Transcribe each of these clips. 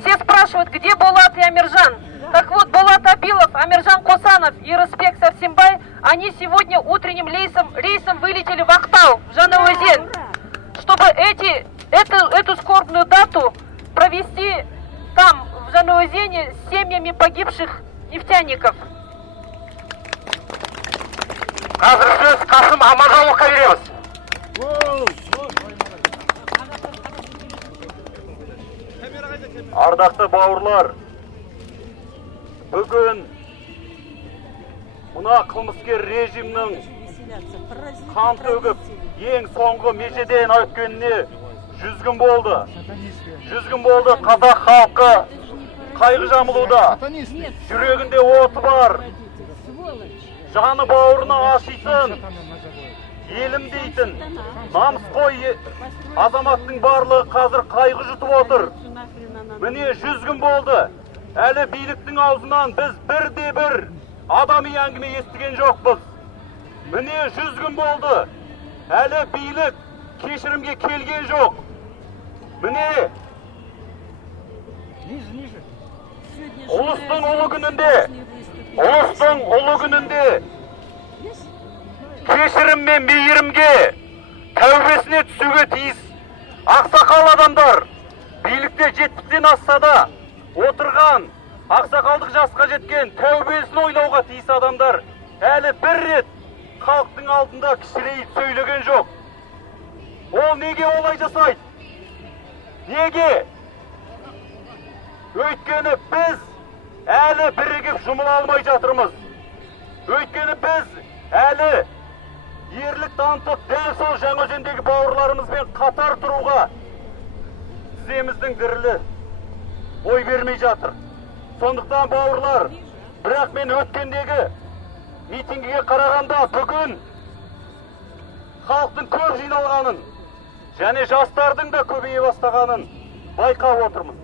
Все спрашивают, где Булат и Амиржан. Так вот, Булат Абилов, Амиржан Косанов и Рысбек Сарсембай, они сегодня утренним рейсом вылетели в Актау, в Жаңаөзен, чтобы эту скорбную дату провести там, в Жаңаөзене, с семьями погибших нефтяников. Қазір сөз Қасым Аманжоловқа береміз. Ардақты бауырлар, бүгін мына қылмыскер режимнің қан төгіп, ең соңғы межеден өткеніне 100 күн болды. 100 күн болды қазақ халқы қайғы жамылуда. Жүрегінде оты бар. Жаны бауырына ашитын, елім дейтін, намысқой азаматтың барлығы қазір қайғы жұтып отыр. Міне 100 күн болды. Әлі биліктің аузынан біз бірде-бір адами әңгіме естіген жоқпыз. Міне 100 күн болды. Әлі билік кешірімге келген жоқ. Міне ұлыстың ұлы күнінде кешірім мен мейірімге тәубесіне түсуге тиіс ақсақал адамдар, билікте 70-тен асса да отырған ақсақалдық жасқа жеткен тәубесін ойлауға тиіс адамдар әлі бір рет халықтың алдында кішірейіп сөйлеген жоқ. Ол неге олай жасайды? Неге? Өйткені біз әлі бірігіп жұмыла алмай жатырмыз. Өйткені біз әлі ерлік танытып, дәл сол Жаңаөзендегі бауырларымызбен қатар тұруға тіземіздің дірілі бой бермей жатыр. Сондықтан бауырлар, бірақ мен өткендегі митингіге қарағанда бүгін халықтың көп жиналғанын және жастардың да көбейе бастағанын байқап отырмыз.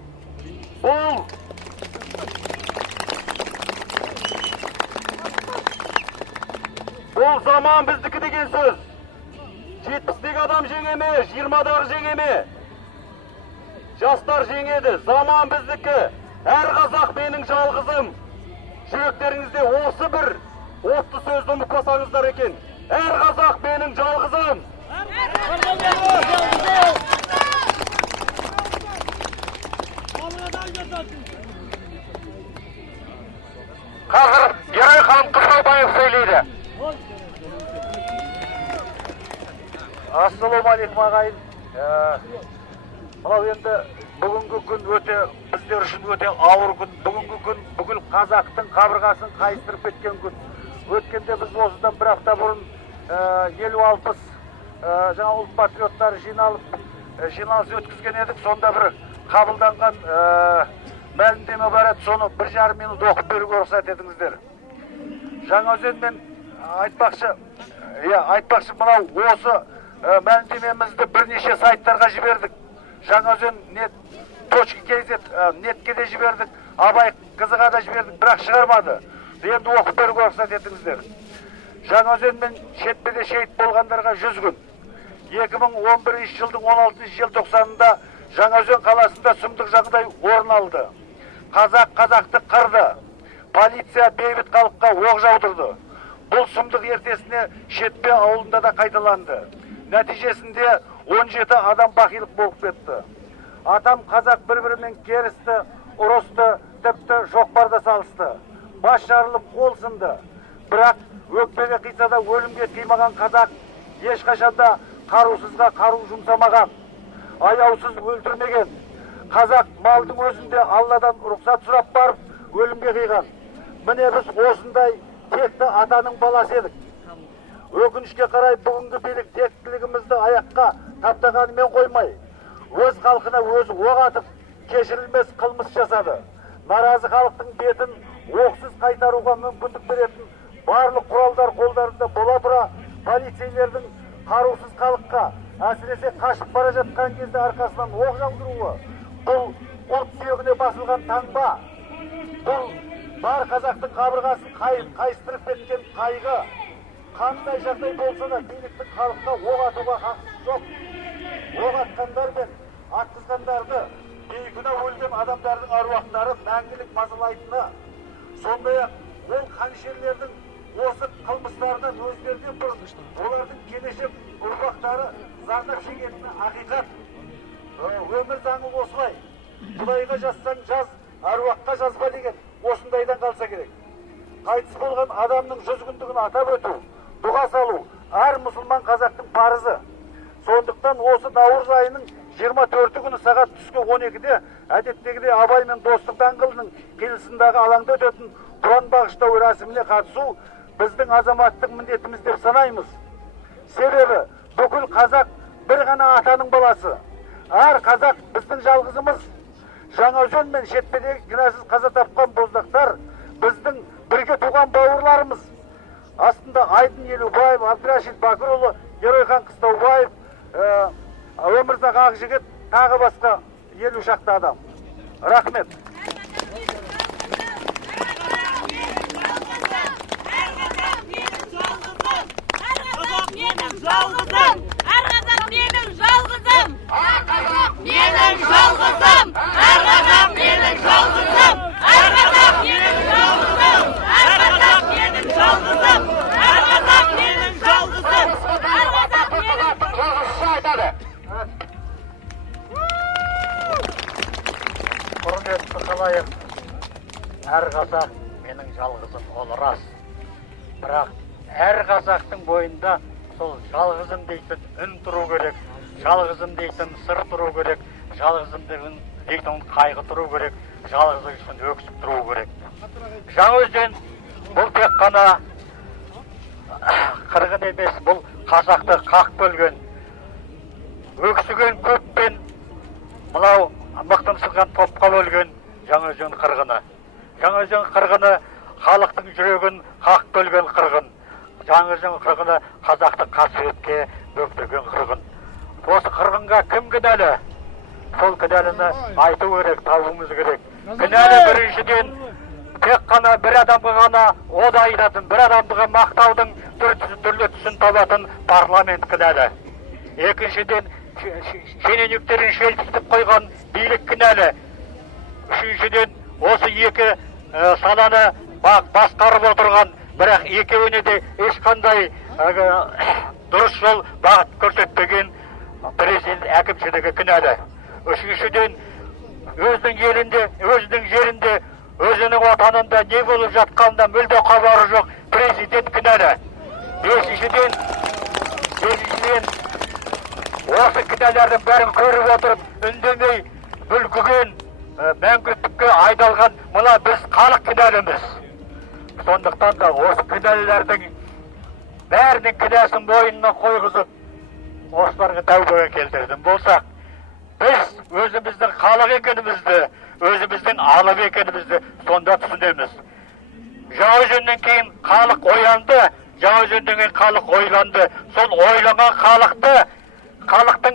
Бұл заман біздікі деген сөз. 70-дегі адам жеңеме, 20-дағы жеңеме. Жастар жеңеді, заман біздікі. Әр қазақ менің жалғызым. Жүректеріңізде осы бір отты сөзді ұмытпасаңыздар екен. Әр қазақ менің жалғызым. Қазір Ерай ханым Қысқалбаев сөйлейді. Ассалаумағалейкум ағайын. Мынау енді бүгінгі күн біздер үшін өте ауыр күн. Бүгінгі күн бүкіл қазақтың қабырғасын қайыстырып кеткен күн. Өткенде біз осыдан бір апта бұрын 50-60 жаңа ұлт патриоттары жиналыс өткізген едік. Сонда бір қабылданған мәлімдеме бар еді. Соны 1,5 минут оқып беруге рұқсат етіңіздер. Жаңаөзенмен айтпақшы мынау осы мәлімдемемізді бірнеше сайттарға жібердік. Жаңаөзен net.kz нетке де жібердік, Абай қызыға да жібердік, бірақ шығармады. Енді оқып беруге рұқсат етіңіздер. Жаңаөзенмен шетпеде шейіт болғандарға 100 күн. 2011 жылдың 16 желтоқсанында Жаңаөзен қаласында сұмдық жағдай орын алды. Қазақты қырды. Полиция бейбіт халыққа оқ жаудырды. Бұл сұмдық ертесіне Шетпе ауылында да қайталанды. Нәтижесінде 17 адам бақилық болып кетті. Атам қазақ бір-бірімен керісті, ұрысты, тіпті шоқпарда салысты. Бас жарылып қол сынды. Бірақ өкпеге қиса да өлімге тыймаған қазақ ешқашанда қарусызға қару жұмсамаған. Аяусыз өлтірмеген. Қазақ малдың өзінде Алладан рұқсат сұрап барып өлімге қиған. Міне біз осындай текті атаның баласы едік. Өкінішке қарай бүгінгі билік тектілігімізді аяққа таптағанымен қоймай, өз халқына өзі оқ атып, кешірілмес қылмыс жасады. Наразы халықтың бетін оқсыз қайтаруға мүмкіндік беретін барлық құралдар қолдарында бола тұра, полицейлердің қарусыз халыққа, әсіресе қашып бара жатқан кезде арқасынан оқ жаудыруы, бұл ұлт сүйегіне басылған таңба, бұл бар қазақтың қабырғасын қайыстырып кеткен қайғы. Қандай жағдай болса да биліктің халыққа оқ атуға хақысы жоқ. Оқ атқандар мен атқызғандарды бейкүнә өлген адамдардың аруақтары мәңгілік мазалайтыны, сондай-ақ ол қанішерлердің осы қылмыстарынан өздерінен бұрын олардың келешек ұрпақтары зардап шегетіні ақиқат. Өмір заңы осылай. Құдайға жазсаң жаз, аруаққа жазба деген осындайдан қалса керек. Қайтыс болған адамның 100 күндігін атап өту, дұға салу әр мұсылман қазақтың парызы. Сондықтан осы наурыз айының 24 күні сағат түскі 12-де әдеттегідей Абай мен Достық даңғылының қиылысындағы алаңда өтетін Құран бағыштау рәсіміне қатысу біздің азаматтық міндетіміз деп санаймыз. Себебі бүкіл қазақ бір ғана атаның баласы. Әр қазақ біздің жалғызымыз. Жаңаөзен мен шетпедегі кінәсіз қаза тапқан боздақтар біздің бірге туған бауырларымыз. Астында Айдын Елубаев, Абдрашид Бакырұлы, Еройхан Қыстаубаев, Өмірзақ Ақжігіт, тағы басқа 50 шақты адам. Рахмет. Құрметті халайық, әр қазақ менің жалғызым, ол рас. Бірақ әр қазақтың бойында сол жалғызым дейтін үн тұру керек, жалғызым дейтін сыр тұру керек, жалғызым дейтін қайғы тұру керек, жалғызым үшін өксіп тұру керек. Жаңаөзен бұл тек қана қырғын емес, бұл қазақты қақ бөлген, өксіген көппен мынау мықтымсыған топқа бөлген Жаңаөзен қырғыны. Жаңаөзен қырғыны халықтың жүрегін қақ бөлген қырғын. Жаңаөзен қырғыны қазақты қасіретке бөктірген қырғын. Осы қырғынға кім кінәлі? Сол кінәліні айту керек, табуымыз керек. Кінәлі біріншіден тек қана бір адамға ғана ода айтатын, бір адамға мақтаудың түрлі түсін табатын парламент кінәлі. Екіншіден шенеуніктерін шелтістіп қойған билік кінәлі. Үшіншіден осы екі саланы басқарып отырған, бірақ екеуіне де ешқандай дұрыс жол бағыт көрсетпеген президент әкімшілігі кінәлі. Үшіншіден өзінің елінде, өзінің жерінде, өзінің отанында не болып жатқанында мүлде хабары жоқ президент кінәлі. Бесіншіден осы кінәлердің бәрін көріп отырып, үндемей бүлкіген, мәңгүрттікке айдалған мына біз халық кінәліміз. Сондықтан да осы кінәлілердің бәрінің кінәсін мойнына қойғызып, осыларға тәубеге келтірдім болсақ, біз өзіміздің халық екенімізді, өзіміздің алып екенімізді сонда түсінеміз. Жаңаөзеннен кейін халық оянды, Жаңаөзеннен кейін халық ойланды. Сол ойлаған халықтың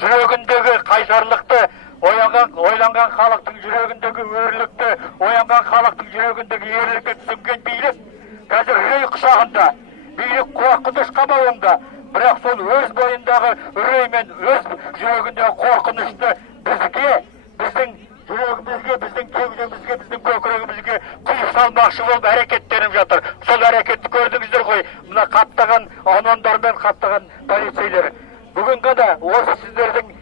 жүрегіндегі қайсарлықты, ойланған халықтың жүрегіндегі өрлікті, оянған халықтың жүрегіндегі ерлікті түсінген билік қазір үрей құшағында, билік қорқыныш қамауында. Бірақ сол өз бойындағы үрей мен өз жүрегіндегі қорқынышты біздің жүрегімізге, біздің кеудемізге, біздің көкірегімізге құйып салмақшы болып әрекеттеніп жатыр. Сол әрекетті көрдіңіздер ғой, мына қаптаған омондармен қаптаған полицейлер. Бүгін ғана осы сіздердің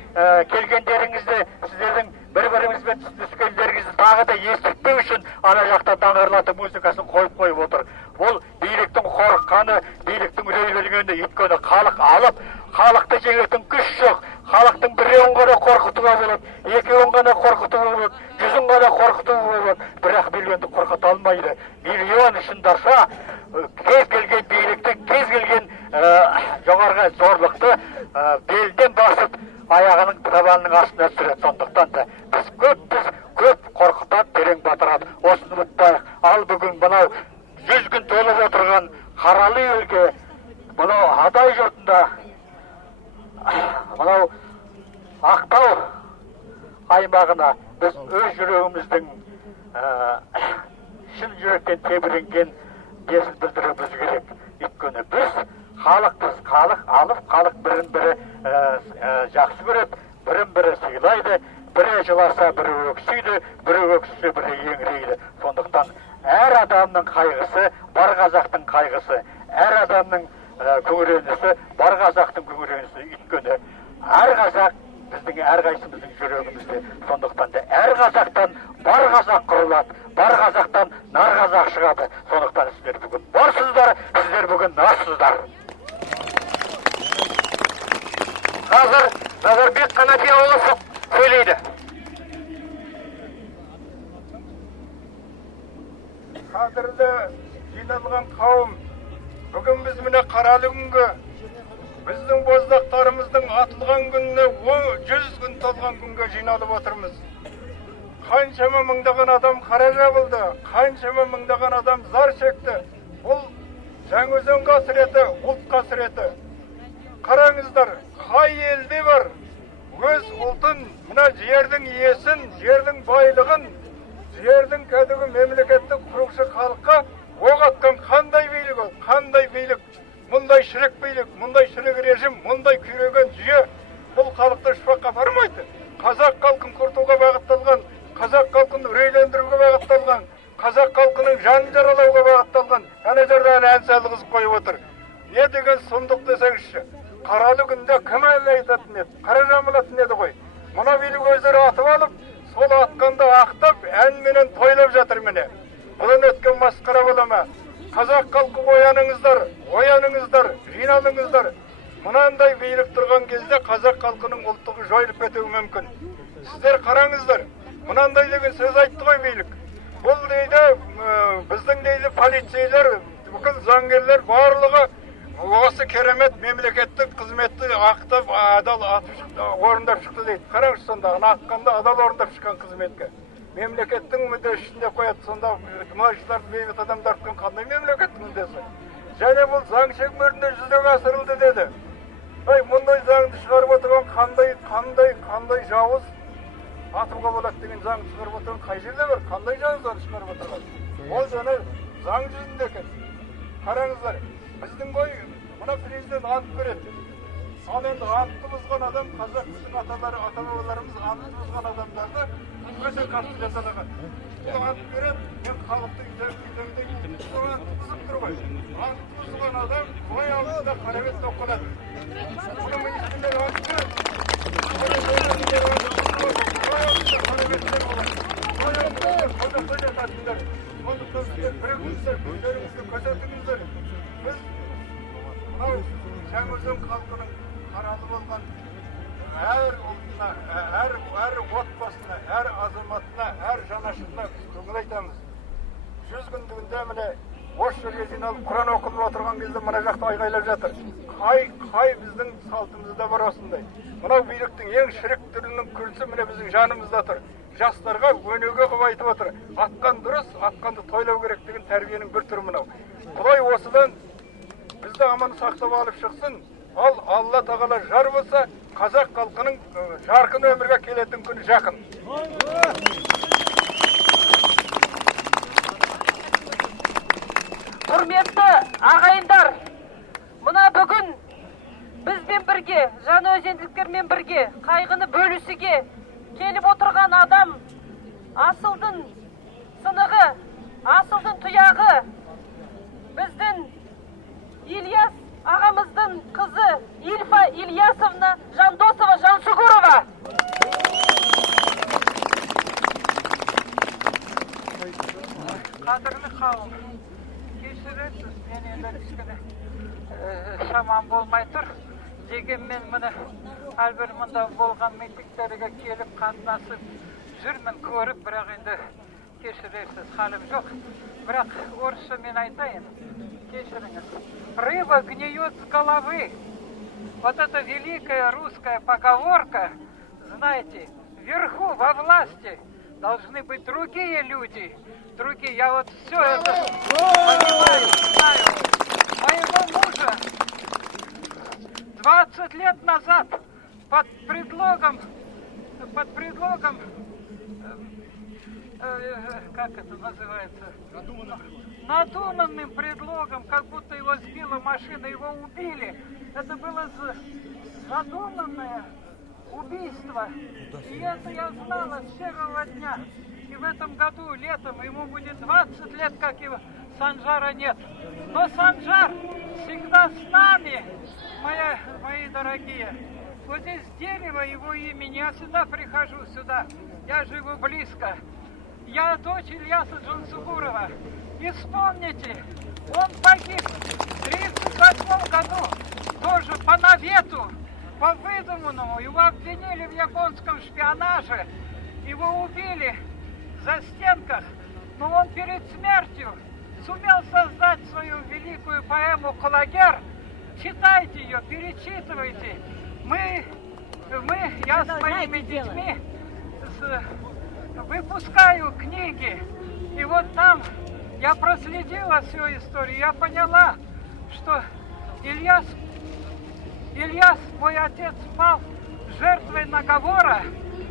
келгендеріңізді, сіздердің бір-бірімізбен түскендеріңізді тағы да естіртпеу үшін ана жақта даңғырлатып музыкасын қойып отыр. Ол биліктің қорыққаны, биліктің үрейлегені, өйткені халық алып, халықты жеңетін күш жоқ. Халықтың біреуін ғана қорқытуға болады, екеуін ғана қорқытуға болады, 100-ін ғана қорқытуға болады. Бірақ миллионды қорқыта алмайды. Миллион үшін дарса, кез келген билікті, кез келген жоғарғы зорлықты белден басып, аяғының табанының астына түсіреді. Сондықтан да біз көп қорқытады, терең батырады. Осыны ұмытпайық. Ал бүгін мынау 100 күн толып отырған Қаралы елге, мынау Адай жұртында, мынау Ақтау аймағына біз өз жүрегіміздің шын жүректен тебіренген десін білдіруіміз керек. Өйткені біз халықпыз, халық алып, халық бірін-бірі жақсы көреді, бірін-бірі сыйлайды, бірі жыласа бірі өксиді, бірі өксісе бірі еңірейді. Сондықтан әр адамның қайғысы бар қазақтың қайғысы, әр адамның күңіренісі бар қазақтың күңіренісі. Өйткені әр қазақ біздің әрқайсымыздың жүрегімізде. Сондықтан да әр қазақтан бар қазақ құрылады, бар қазақтан нар қазақ шығады. Сондықтан сіздер бүгін барсыздар, сіздер бүгін нассыздар. Қазір Назарбек Қанапияұлы сөйлейді. Қадірлі жиналған қауым, бүгін біз міне қаралы күнге, біздің боздақтарымыздың атылған күніне 100 күн толған күнге жиналып отырмыз. Қаншама мыңдаған адам қара жабылды, қаншама мыңдаған адам зар шекті. Бұл Жаңаөзен қасіреті, ұлт қасіреті. Қараңыздар, қай елде бар өз ұлтын, мына жердің иесін, жердің байлығын, жердің кәдімгі мемлекеттік құрушы халыққа оқ атқан қандай билік ол, қандай билік, мұндай шірік билік, мұндай шірік режим, мұндай күйреген жүйе бұл халықты шпаққа апармайды. Қазақ халқын құртуға бағытталған, қазақ халқын үрейлендіруге бағытталған, қазақ халқының жанын жаралауға бағытталған ана жерде ән салғызып қойып отыр. Не деген сұмдық десеңізші, қаралы күнде кім ән айтатын еді, қара жамылатын еді ғой. Мына билік өздері атып алып, сол атқанды ақтап, әнменен тойлап жатыр міне. Бұдан өткен масқара бола ма? Қазақ халқы ояныңыздар, ояныңыздар, жиналыңыздар. Мынандай билік тұрған кезде қазақ халқының ұлттығы жойылып кетуі мүмкін. Сіздер қараңыздар, мынандай деген сөз айтты ғой билік. Бұл дейді, біздің дейді полицейлер, бүкіл заңгерлер барлығы осы керемет мемлекеттік қызметті ақтап, адал орындап шықты дейді. Қараңыз сонда, атқанда адал орындап шыққан қызметке. Мемлекеттің мүддесін деп қояды, сонда мұнайшыларды, бейбіт адамдар атқан қандай мемлекеттің мүддесі? Және бұл заң шеңберінде жүзеге асырылды деді. Мұндай заңды шығарып отырған қандай жауыз атуға болады деген заң шығарып отырған қай жерде бар? Қандай жауыз шығарып отырған? Ол жаңа заң жүзінде екен. Қараңыздар, біздің ғой мына президент ант береді. Ал енді антты бұзған адам, қазақ біздің ата-бабаларымыз антты бұзған адамдарды өте қатты жазалаған. Бұл ант береді, мен халықты үйдемдей антты бұзып тұр ғой. Антты бұзған адам қой алдында қарабет тоқылады. Бұны министрлер ант береді. Қой алдында қарабеттер болады. Қой алдында қожақтай жатасыңдар. Сондықтан сіздер бірігіңіздер, өздеріңізді көтердіңіздер. Біз мынау Жаңаөзен халқының қаралы болған әр ұлтына, әр отбасына, әр азаматына, әр жанашырына көңіл айтамыз. 100 күндігінде міне осы жерге жиналып Құран оқылып отырған кезде мына жақта айғайлап жатыр. Қай біздің салтымызда бар осындай. Мынау биліктің ең шірік түрінің күлсі міне біздің жанымызда тұр. Жастарға өнеге қылып айтып отыр. Атқан дұрыс, атқанды тойлау керек деген тәрбиенің бір түрі мынау. Құдай осыдан бізді аман сақтап алып шықсын. Ал Алла тағала жар болса, қазақ халқының жарқын өмірге келетін күні жақын. Құрметті ағайындар, мына бүгін бізбен бірге, жаңаөзендіктермен бірге қайғыны бөлісуге келіп отырған адам асылдың сынығы, асылдың тұяғы, біздің Ильяс ағамыздың қызы Ильфа Ильясовна Жандосова Жансүгірова. Қадірлі қауым, кешіресіз, мен енді кішкене шамам болмай тұр. Дегенмен міне әлбір мұнда болған митингтерге келіп қатынасып жүрмін, көріп, бірақ енді кешіресіз, халім жоқ. Бірақ орысша мен айтайын, кешіріңіз. Рыба гниет с головы. Вот эта великая русская поговорка, знаете, вверху во власти должны быть другие люди. Другие, я вот все это понимаю, знаю. Моего мужа 20 лет назад под предлогом, как это называется? Надуманным предлогом, как будто его сбила машина, его убили. Это было задуманное убийство. И это я знала с первого дня. И в этом году, летом, ему будет 20 лет, как его Санжара нет. Но Санжар всегда с нами, мои дорогие. Вот здесь дерево его имени, я всегда прихожу сюда. Я живу близко. Я дочь Ильяса Джансугурова. И вспомните, он погиб в 1938 году, тоже по навету, по выдуманному. Его обвинили в японском шпионаже, его убили в застенках. Но он перед смертью сумел создать свою великую поэму «Кулагер». Читайте ее, перечитывайте. Я с моими детьми выпускаю книги. И вот там я проследила всю историю. Я поняла, что Ильяс, мой отец, пал жертвой наговора,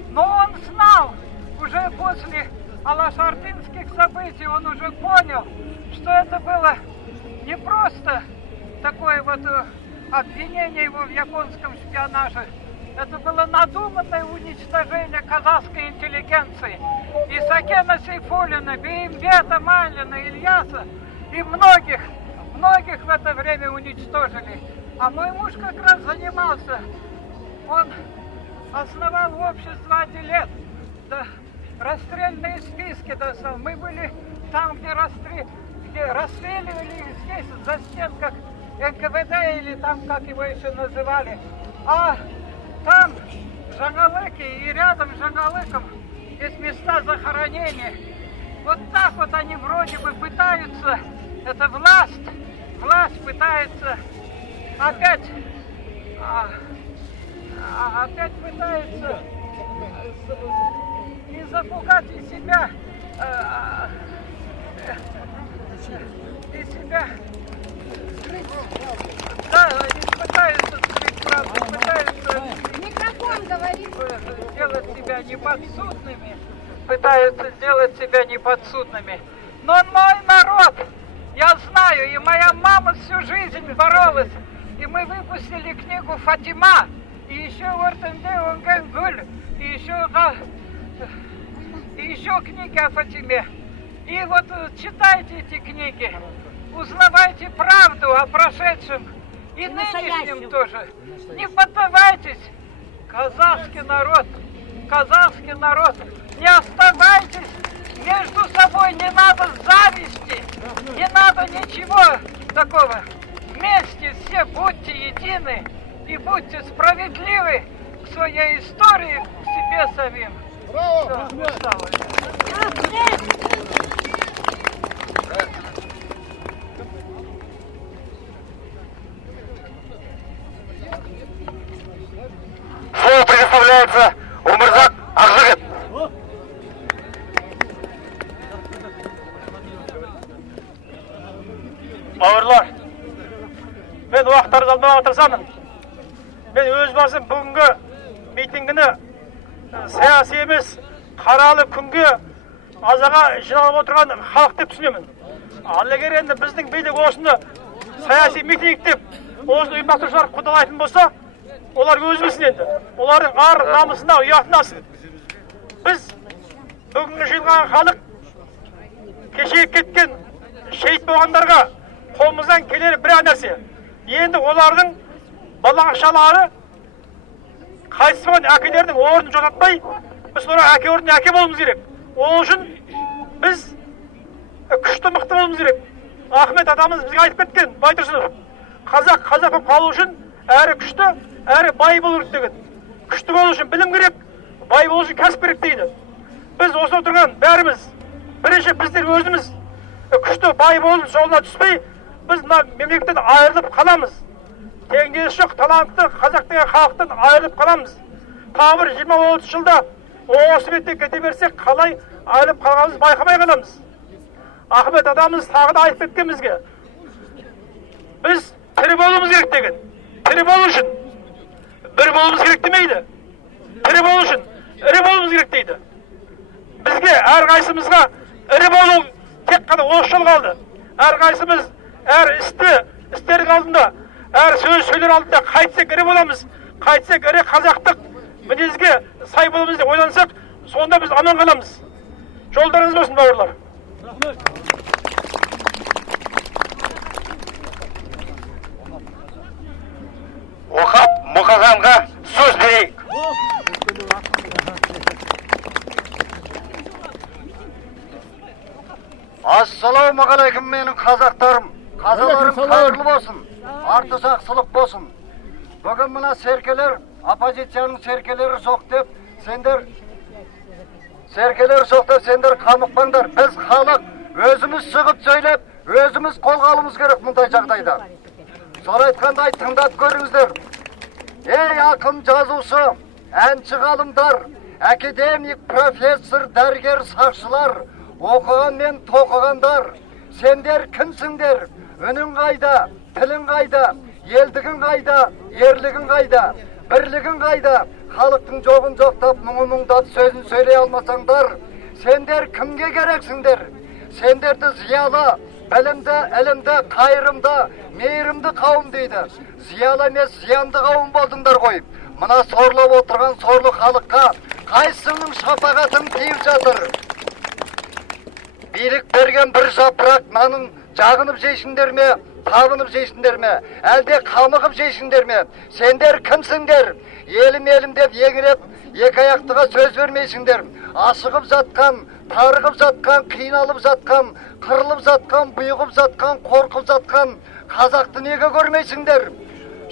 но он знал, уже после алашардинских событий, он уже понял, что это было не просто такое вот обвинение его в японском шпионаже. Это было надуманное уничтожение казахской интеллигенции. И Сакена Сейфуллина, Беймбета Майлина, Ильяса и многих в это время уничтожили. А мой муж как раз занимался, он основал общество Адилет, да, расстрельные списки достал. Мы были там, где расстреливали здесь, в застенках НКВД, или там, как его еще называли. А там, в Жангалыке, и рядом с Жангалыком есть места захоронения. Вот так вот они вроде бы пытаются, это власть пытается опять пытается и запугать и себя, да, они пытаются скрыть правду, пытаются сделать себя неподсудными, Но мой народ, я знаю, и моя мама всю жизнь боролась, и мы выпустили книгу «Фатима», и еще «Уэртенде Унгенгуль», и еще книги о Фатиме. И вот читайте эти книги, узнавайте правду о прошедшем и нынешнем тоже. Не поддавайтесь, казахский народ, не оставайтесь между собой, не надо зависти, не надо ничего такого. Вместе все будьте едины и будьте справедливы к своей истории, к себе самим. Слово предоставляется Умырзак Акжигит. Бауырлар, мен уақыттарыңызды алмауға тырысамын. Мен өз басым бүгінгі митингіні саяси емес, қаралы күнге азаға жиналып отырған халық деп түсінемін. Ал егер енді біздің билік осыны саяси митинг деп осыны ұйымдастырушылар қудалайтын болса, олар өз білсін енді. Олардың ар намысына, ұятына. Біз бүгінгі жиылған халық кеше кеткен шейіт болғандарға қолымыздан келер бір нәрсе. Енді олардың балақшалары қайтыс болған әкелердің орнын жоғалтпай, біз оларға әке орнына әке болуымыз керек. Ол үшін біз күшті мықты болуымыз керек. Ахмет атамыз бізге айтып кеткен, Байтұрсынов, қазақ болып қалу үшін әрі күшті, әрі бай болу керек деген. Күшті болу үшін білім керек, бай болу үшін кәсіп керек дейді. Біз осы отырған бәріміз, бірінші біздер өзіміз күшті бай болу жолына түспей, біз мемлекеттен айырылып қаламыз. Теңдесі жоқ талантты қазақ деген халықтан айырылып қаламыз. Тағы бір 20-30 жылда осы бетте кете берсек, қалай айырылып қалғанымызды байқамай қаламыз. Ахмет атамыз тағы да айтып кеткен бізге. Біз тірі болуымыз керек деген. Тірі болу үшін бір болуымыз керек демейді. Тірі болу үшін ірі болуымыз керек дейді. Бізге әрқайсымызға ірі болу тек қана осы жол қалды. Әрқайсымыз әр істер алдында, әр сөз сөйлер алдында қайтсек ірі боламыз. Қайтсек ірі қазақтық мінезге сай боламыз деп ойлансақ, сонда біз аман қаламыз. Жолдарыңыз болсын, бауырлар. Оқап мұқағанға сөз берейік. Ассалаумағалейкум менің қазақтарым. Қазаларым қайырлы болсын. Арты жақсылық болсын. Бүгін мына серкелер, оппозицияның серкелері жоқ деп, сендер қамықпаңдар. Біз халық өзіміз шығып сөйлеп, өзіміз қолға алуымыз керек мұндай жағдайда. Сол айтқандай тыңдап көріңіздер. Ей ақын, жазушы, әнші ғалымдар, академик, профессор, дәрігер, сақшылар, оқыған мен тоқығандар, сендер кімсіңдер? Үнің қайда, тілің қайда, елдігің қайда, ерлігің қайда, бірлігің қайда? Халықтың жоғын жоқтап, мұңы-мұңдап сөзін сөйлей алмасаңдар, сендер кімге керексіңдер? Сендерді зиялы, білімді, ілімді, қайырымды, мейірімді қауым дейді. Зиялы емес, зиянды қауым болдыңдар ғой. Мына сорлап отырған сорлы халыққа қайсының шапағатын тиіп жатыр? Билік берген бір жапырақ нанын жағынып жейсіңдер ме, табынып жейсіңдер ме, әлде қамығып жейсіңдер ме? Сендер кімсіңдер? Елім деп еңіреп, екі аяқтыға сөз бермейсіңдер. Ашығып жатқан, тарығып жатқан, қиналып жатқан, қырылып жатқан, бұйығып жатқан, қорқып жатқан қазақты неге көрмейсіңдер?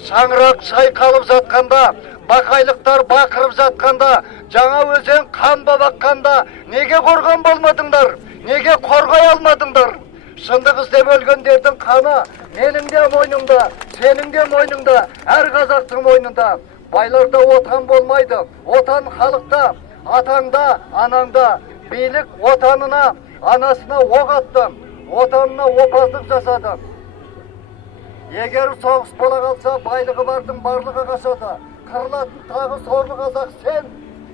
Шаңырақ шайқалып жатқанда, бақайлықтар бақырып жатқанда, жаңа өзен қан бабаққанда неге қорған болмадыңдар? Неге қорғай алмадыңдар? Шындық іздеп өлгендердің қаны менің де мойнымда, сенің де мойныңда, әр қазақтың мойнында. Байларда отан болмайды, отан халықта, атаңда, анаңда. Билік отанына, анасына оқ атты, отанына опасыздық жасады. Егер соғыс бола қалса, байлығы бардың барлығы қашады. Қырылатын тағы сорлы қазақ сен.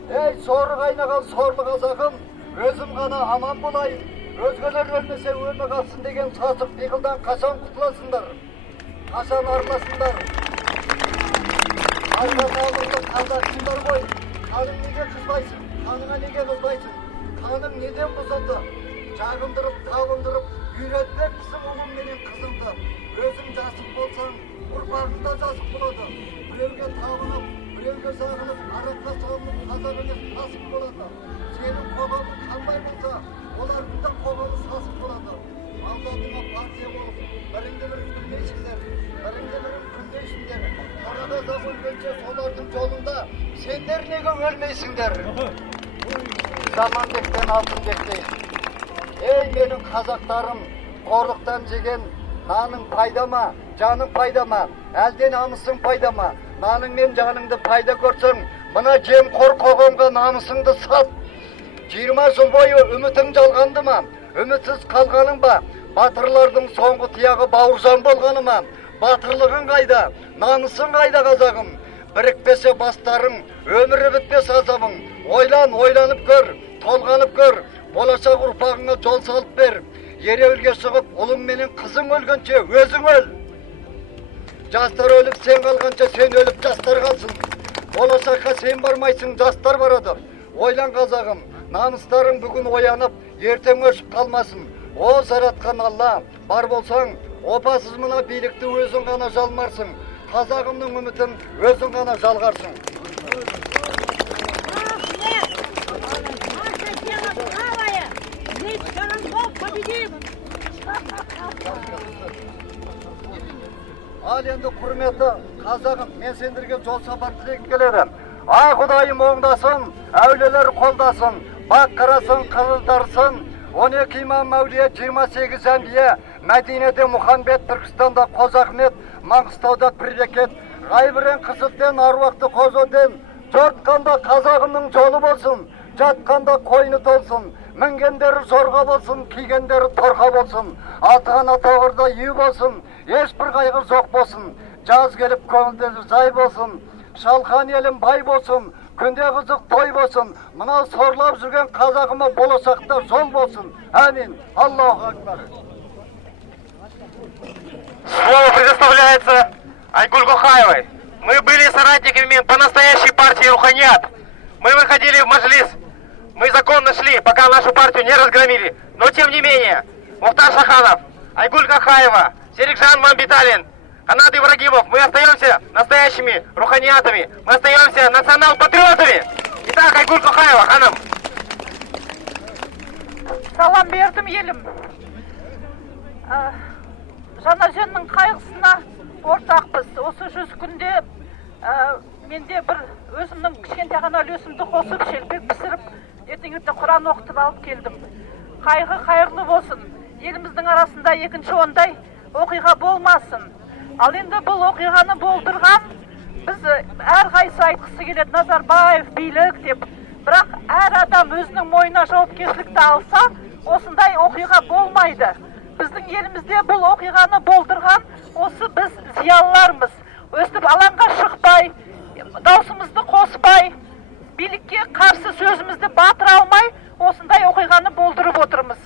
Ей, соры қайнаған сорлы қазағым, өзім ғана аман болайын. Өзгелер өлмесе өмі қалсын деген сасық пиғылдан қашан құтыласыңдар? Қашан арыласыңдар? Арқасалығын қазақсыңдар ғой. Қаның неге қызбайсың? Қаныңа неге қызбайсың? Қаның неден бұзылды? Жағындырып, табындырып, үйретпексің ұлым менен қызымды. Өзің жасық болсаң, ұрпағың да жасық болады. Біреуге табынып, біреуге сағынып, араққа салынып, қазақ емес сасық болады. Сенің қоғамың қандай болса, олардың да қоғамы сасық болады. Алдадыңа партия болып, біріңді бірін білмейсіңдер, біріңді бірін күндейсіңдер. Қара қазақ өлгенше солардың жолында сендер неге өлмейсіңдер? Заманбектен Алтынбектей. Ей менің қазақтарым, қорлықтан жеген наның пайда ма, жаның пайда ма, әлде намысың пайда ма? Наның мен жаныңды пайда көрсең, мына жемқор қоғамға намысыңды сат. 20 жыл бойы үмітің жалғанды ма? Үмітсіз қалғаның ба? Батырлардың соңғы тияғы бауыржан болғаны ма? Батырлығың қайда? Намысың қайда қазағым? Бірікпесе бастарың, өмірі бітпес азабың. Ойланып көр, толғанып көр. Болашақ ұрпағыңа жол салып бер. Ереуілге шығып, ұлың менен қызың өлгенше өзің өл. Жастар өліп, сен қалғанша сен өліп, жастар қалсын. Болашаққа сен бармайсың, жастар барады. Ойлан қазағым, намыстарың бүгін оянып, ертең өшіп қалмасын. О жаратқан Алла, бар болсаң, опасыз мына билікті өзің ғана жалмарсың. Қазағымның үмітін өзің ғана жалғарсың. Ал енді құрметті қазағым, мен сендерге жол сапар тілегім келеді. Ай Құдайым оңдасын, әулелер қолдасын, бақ қарасын, қызылдарсын. 12 имам мәулие, 28 әмбие, Мәдинеде Мұхамбет, Түркістанда Қожахмет, Маңғыстауда Пірбекет, Ғайбірен Қысылтен, Аруақты Қозоден. Жортқанда қазағымның жолы болсын, жатқанда қойны толсын. Мінгендері зорға болсын, кигендері торқа болсын. Атаған атағырда үй болсын, ешбір қайғы жоқ болсын. Жаз келіп көңілдері жай болсын. Шалқан елім бай болсын, күнде қызық той болсын. Мына сорлап жүрген қазағыма болашақта жол болсын. Амин. Аллаху акбар. Слово предоставляется Айгуль Гухаевой. Мы были соратниками по настоящей партии Руханият. Мы выходили в Маджлис, мы законно шли, пока нашу партию не разгромили. Но тем не менее, Мухтар Шаханов, Айгуль Кахаева, Серикжан Мамбиталин, Ханат Ибрагимов, мы остаемся настоящими руханиятами, мы остаемся национал-патриотами. Итак, Айгуль Кахаева, ханым. Салам бердім елім. Жаназеннің қайғысына ортақпыз. Осы 100 күнде менде бір өзімнің кішкентай ғана үлесімді қосып, шелпек пісіріп, ертеңгіден Құран оқытып алып келдім. Қайғы қайырлы болсын. Еліміздің арасында екінші ондай оқиға болмасын. Ал енді бұл оқиғаны болдырған біз әрқайсысы айтқысы келеді, Назарбаев билік деп. Бірақ әр адам өзінің мойнына жауапкершілікті алса, осындай оқиға болмайды. Біздің елімізде бұл оқиғаны болдырған осы біз зиялылармыз. Өстіп алаңға шықпай, даусымызды қоспай, билікке қарсы сөзімізді батыра алмай, осындай оқиғаны болдырып отырмыз.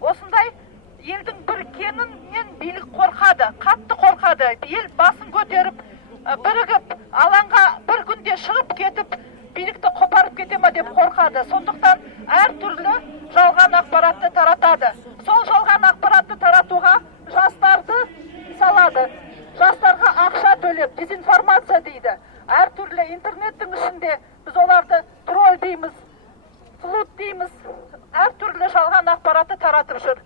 Осындай елдің біріккенінен билік қорқады, қатты қорқады. Ел басын көтеріп, бірігіп, алаңға бір күнде шығып кетіп, билікті қопарып кете ма деп қорқады. Сондықтан әртүрлі жалған ақпаратты таратады. Сол жалған ақпаратты таратуға жастарды салады. Жастарға ақша төлеп, дезинформация дейді. Әртүрлі интернеттің ішінде біз оларды тролль дейміз, флут дейміз, әртүрлі жалған ақпаратты таратып жүр.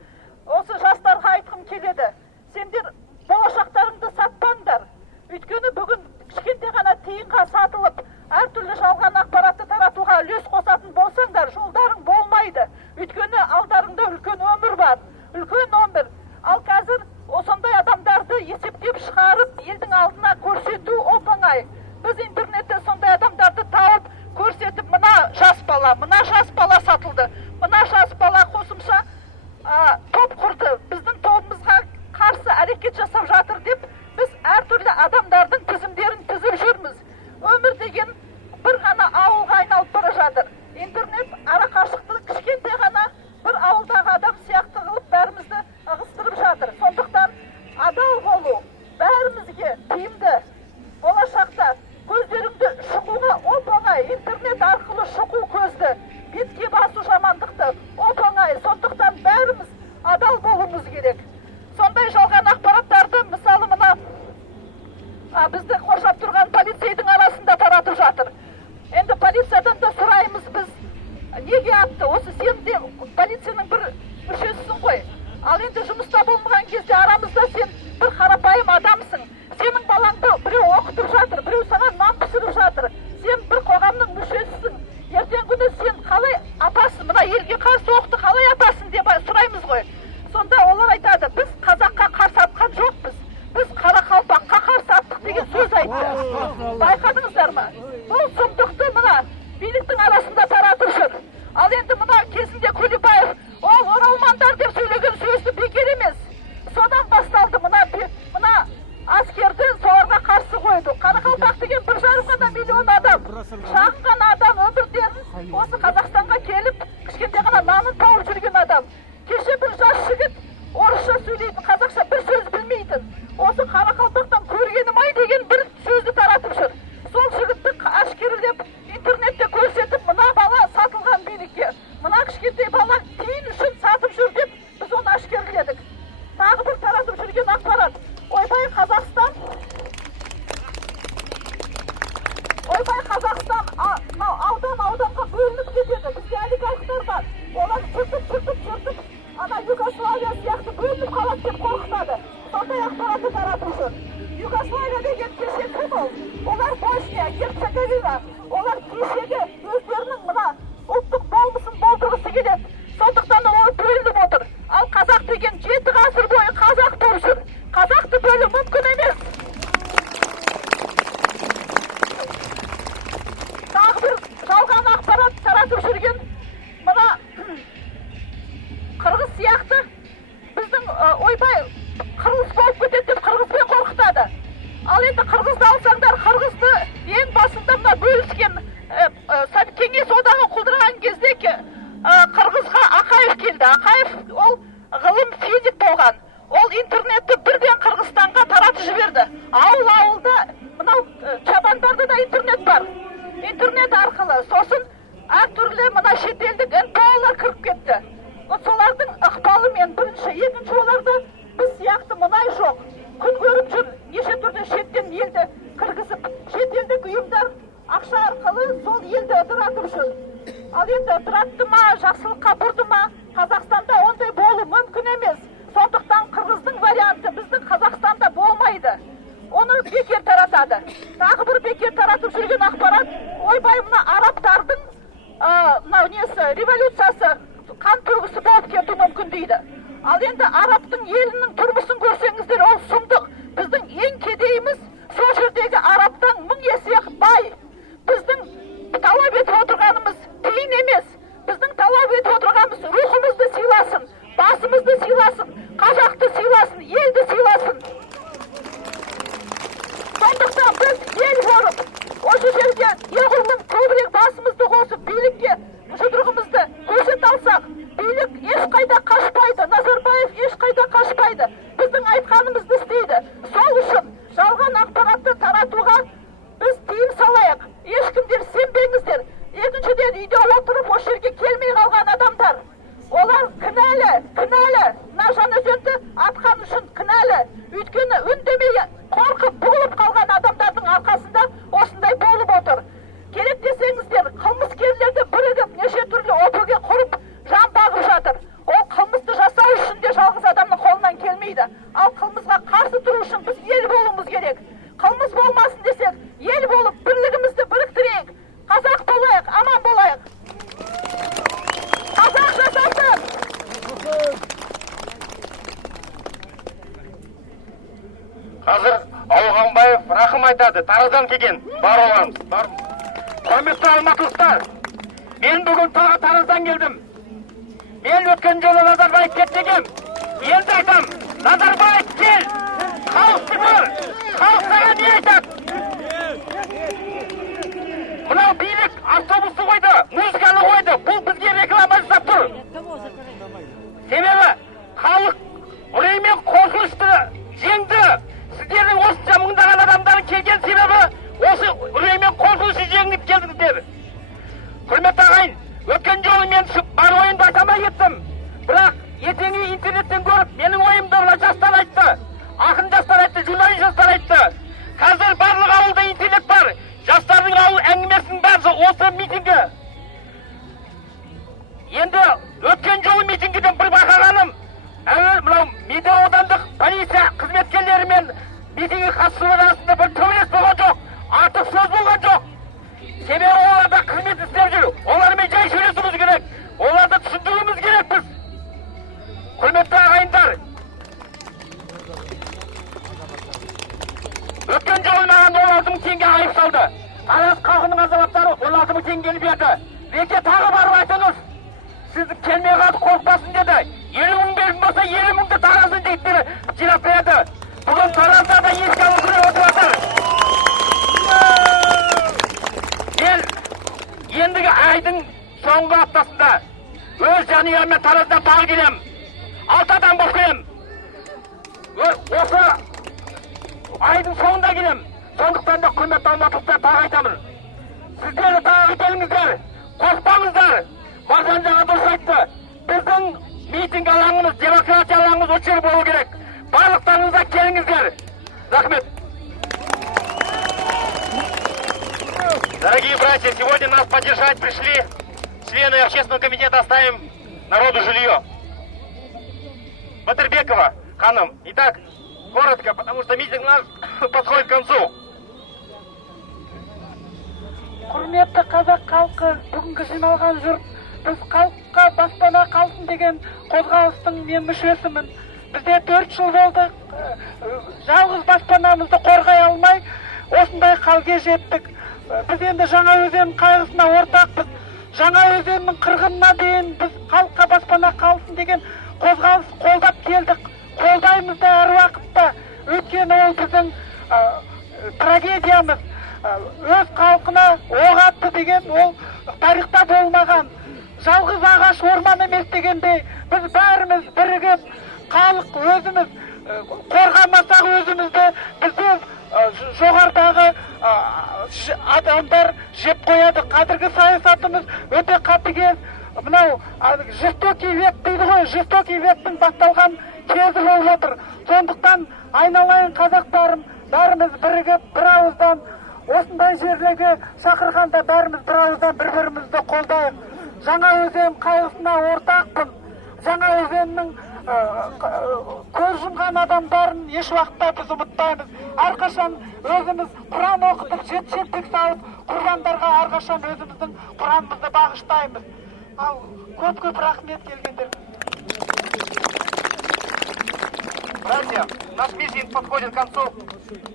Осы жастарға айтқым келеді. Сендер болашақтарыңды сатпаңдар. Өйткені бүгін кішкентай ғана тиынға сатылып, әртүрлі жалған ақпаратты таратуға үлес қосатын болсаңдар, жолдарың болмайды. Өйткені алдарыңда үлкен өмір бар, үлкен өмір. Ал қазір осындай адамдарды есептеп шығарып, елдің алдына көрсету оп-оңай. Біз интернетте сондай адамдарды тауып, көрсетіп, мына жас бала сатылды, мына жас бала қосымша топ құрды, біздің тобымызға қарсы әрекет жасап жатыр деп, біз әртүрлі адамдардың тізімдерін тізіп жүрміз. Өмір деген бір ғана ауылға айналып бара жатыр. Интернет арақашықтығы кішкентай ғана бір ауылдағы адам сияқты қылып бәрімізді ығыстырып жатыр. Сондықтан адал болу бәрімізге тиімді. Болашақта көздеріңді шұқуға оп-оңай, интернет арқылы шұқу көзді, бетке басу жамандықты оп-оңай. Сондықтан бәріміз адал болуымыз керек. Сондай жалған ақпараттарды, мысалы мына бізді қоршап тұрған полицейдің арасында таратып жатыр. Енді полициядан да сұраймыз біз, неге атты? Осы сен де полицияның бір мүшесісің ғой. Ал енді жұмыста болмаған кезде арамызда сен бір қарапайым адамсың. Сенің балаңды біреу оқытып жатыр, біреу саған нан пісіріп жатыр. Сен бір қоғамның мүшесісің. Ертең күні сен қалай апасың? Мына елге қарсы оқты қалай апасың деп сұраймыз ғой. Сонда олар айтады, біз қазаққа қарсы атқан жоқпыз. Біз Қарақалпаққа қарсы аттық деген сөз айтты. Байқадыңыздар ма? Бұл сұмдықты мына биліктің арасында таратып жүр. Ал енді мына кезінде Күлібаев, ол оралмандар деп сөйлеген сөзді бекер емес. Содан басталды мына аскерді соларға қарсы қойды. Қарақалпақ деген 1,5 миллион адам, шағын ғана адам өмірдерін осы Қазақстанға келіп, кішкентай ғана нанын тауып жүрген адам. Кеше бір жас жігіт орысша сөйлейтін, қазақша бір сөз білмейтін. Осы Қарақалпақтан көргенім ай деген бір сөзді таратып жүр. Сол жігітті ашкерлеп, интернетте көрсетіп, мына бала сатылған билікке. Мына кішкентай бала тиын үшін сатып жүр деп, біз оны ашкерледік. Тағы бір таратып жүрген ақпарат. Ойбай Қазақстан, ауданға бөлініп кетеді. Бізде олигархтар бар. Олар жыртып, ана Югославия сияқты бөлініп қалады деп қорқытады. Сондай ақпаратты таратып жүр. Югославия деген кеше кім ол? Олар Босния, Герцеговина. Олар кешегі өздерінің мына ұлттық болмысын болдырғысы келеді. Сондықтан олар бөлініп отыр. Ал қазақ деген 7 ғасыр бойы қазақ болып жүр. Қазақты бөлу мүмкін емес. Тағы бір жалған ақпарат таратып жүрген мына қырғыз сияқты біздің ойбай қырғыз болып кетеді деп қырғызбен қорқытады. Ал енді қырғызды алсаңдар, қырғызды ең басында мына бөліскен кеңес одағы құлдыраған кезде қырғызға Ақаев келді. Ақаев ол ғылым физик болған. Ол интернетті бірден Қырғызстанға таратып жіберді. Ауылда мынау чабандарда да интернет бар. интернет арқылы, сосын әртүрлі мына шетелдік НПО-лар кіріп кетті. Солардың ықпалымен бірінші, екінші оларда біз сияқты мұнай жоқ. Күн көріп жүр, неше түрде шеттен елді кіргізіп, шетелдік ұйымдар ақша арқылы сол елді ыдыратып жүр. Ал енді ыдыратты ма, жақсылыққа бұрды ма, Қазақстанда ондай болу мүмкін емес. Сондықтан қырғыздың варианты біздің Қазақстанда болмайды. Оны бекер таратады. Тағы бір бекер таратып жүрген ақпарат, ойбай мына арабтардың революциясы қан төгісі болып кету мүмкін дейді. Ал енді арабтың елінің тұрмысын көрсеңіздер, ол сұмдық. Біздің ең кедейіміз сол жердегі арабтан 1000 есе бай. Біздің талап етіп отырғанымыз тиын емес. Біздің талап етіп отырғанымыз рухымызды сыйласын, басымызды сыйласын, қазақты сыйласын, елді сыйласын. Сондықтан біз ел болып, осы жерде неғұрлым көбірек басымызды қосып, билікке жұдырығымызды көрсете алсақ, билік ешқайда қашпайды, Назарбаев ешқайда қашпайды, біздің айтқанымызды істейді. Сол үшін жалған ақпаратты таратуға біз тыйым салайық. Ешкімдер сенбеңіздер. Екіншіден, үйде отырып осы жерге келмей қалған адамдар, олар кінәлі. Мына Жаңаөзенді атқан үшін кінәлі. Өйткені үндемей қорқып бұғылып қалған адамдардың арқасында осындай болып отыр. Керек десеңіздер, қылмыскерлерді бірігіп неше түрлі ОПГ құрып жан бағып жатыр. Ол қылмысты жасау үшін де жалғыз адамның қолынан келмейді. Ал қылмысқа қарсы тұру үшін біз ел болуымыз керек. Қылмыс болмасын десек, ел болып бірлігімізді біріктірейік. Қазақ болайық, аман болайық. Қазақ жасасын! Қазір Ауғанбаев рахым айтады, тараздан келген. Бар оламыз. Құрметті алматылықтар, мен бүгін тараздан келдім. Мен өткен жолы Назарбаев кетпегем. Енді айтам, Назарбаев кел! Халықты көр! Халық саған не айтады? Мынау билік автобусты қойды, музыканы қойды. Бұл бізге реклама жасап тұр. Себебі халық үреймен қорқынышты жеңді. Сіздердің осынша мыңдаған адамдардың келген себебі осы үреймен қорқынышты жеңіп келдіңіздер. Құрметті ағайын, өткен жолы мен бар ойымды айтамай кеттім. Бірақ ертеңгі интернеттен көріп, менің ойымды мына жастар айтты. Ақын жастар айтты, журналист жастар айтты. Қазір барлық ауылда интернет бар. Жастардың ауыл әңгімесінің бәрі осы митингі. Енді өткен жолы митингіден бір байқағаным, мынау Медеу аудандық полиция қызметкерлері мен митингі қатысушылар арасында бір төбелес болған жоқ, артық сөз болған жоқ. Себебі оларда қызмет істеп жүр. Олармен жай сөйлесуіміз керек. Оларды түсіндіруіміз керек біз. Құрметті ағайындар, өткен жолы маған 16 000 теңге айып салды. Тараз халқының азаматтары 16 000 теңгені берді. Неге тағы барып айтыңыз? Сізді келмей қалды, қорықпасын деді. 50 000 берген болса 50 000-ді Тараздың жігіттері жинап берді. Бүгін Таразда да еске алу күні өтіп жатыр. Мен ендігі айдың соңғы аптасында өз жанұяммен Тараздан тағы келем. 6 адам болып келем. Осы айдың соңында келем. Сондықтан да құрметті алматылықтар тағы айтамын. Сіздер тағы келіңіздер, қорықпаңыздар. Маржан жаңа дұрыс айтты. Біздің митинг алаңымыз, демократия алаңымыз осы жер болу керек. Барлықтарыңызға келіңіздер. Рахмет. Дорогие братья, сегодня нас поддержать пришли члены общественного комитета «Оставим народу жилье». Батырбекова, ханым. Итак, коротко, потому что митинг наш подходит к концу. Құрметті қазақ халқы, бүгінгі жиналған жұрт, біз халыққа баспана қалсын деген қозғалыстың мен мүшесімін. Бізде 4 жыл болды, жалғыз баспанамызды қорғай алмай, осындай халге жеттік. Біз енді Жаңаөзен қайғысына ортақпыз. Жаңаөзеннің қырғынына дейін біз халыққа баспана қалсын деген қозғалыс қолдап келдік. Қолдаймыз да әр уақытта. Өйткені ол біздің трагедиямыз. Өз халқына оқ атты деген ол тарихта болмаған. Жалғыз ағаш орман емес дегенде біз бәріміз бірігіп, халық өзіміз қорғамасақ өзімізді, бізді жоғарыдағы адамдар жеп қояды. Қазіргі саясатымыз өте қатыгез. Мынау жестокий век дейді ғой, жестокий вектің басталған кезі болып отыр. Сондықтан айналайын қазақтарым, бәріміз бірігіп, бір ауыздан осындай жерлерге шақырғанда бәріміз бір ауыздан бір-бірімізді қолдайық. Жаңа өзен қайғысына ортақпын. Жаңа өзеннің көз жұмған адамдарын еш уақытта біз ұмытпаймыз. Әрқашан өзіміз Құран оқытып, жетшілтік салып, құрбандарға әрқашан өзіміздің Құранымызды бағыштаймыз. Ал көп-көп рахмет келгендеріңіз. Братья, наш митинг подходит к концу.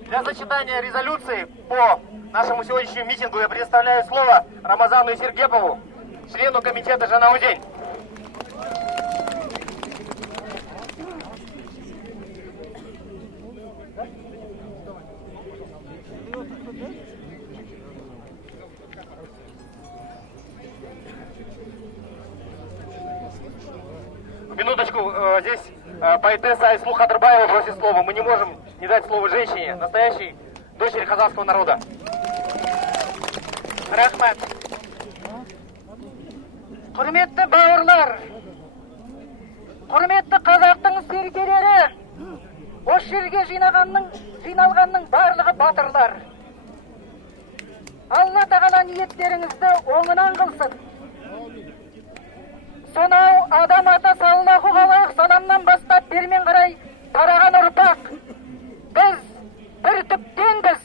Для зачитания резолюции по нашему сегодняшнему митингу я предоставляю слово Рамазану Сергепову, члену комитета «Жанаудень». Минуточку, здесь поэтесса Айслу Хадырбаева просит слова. Мы не можем не дать слово женщине, настоящей дочери казахского народа. Рахмат. Құрметті бауырлар, құрметті қазақтың серкелері, осы жерге жиналғанның барлығы батырлар. Алла тағала ниеттеріңізді оңынан қылсын. Сонау адам ата саллаху алейхи саламнан бастап бермен қарай тараған ұрпақ. Біз бір түптенбіз.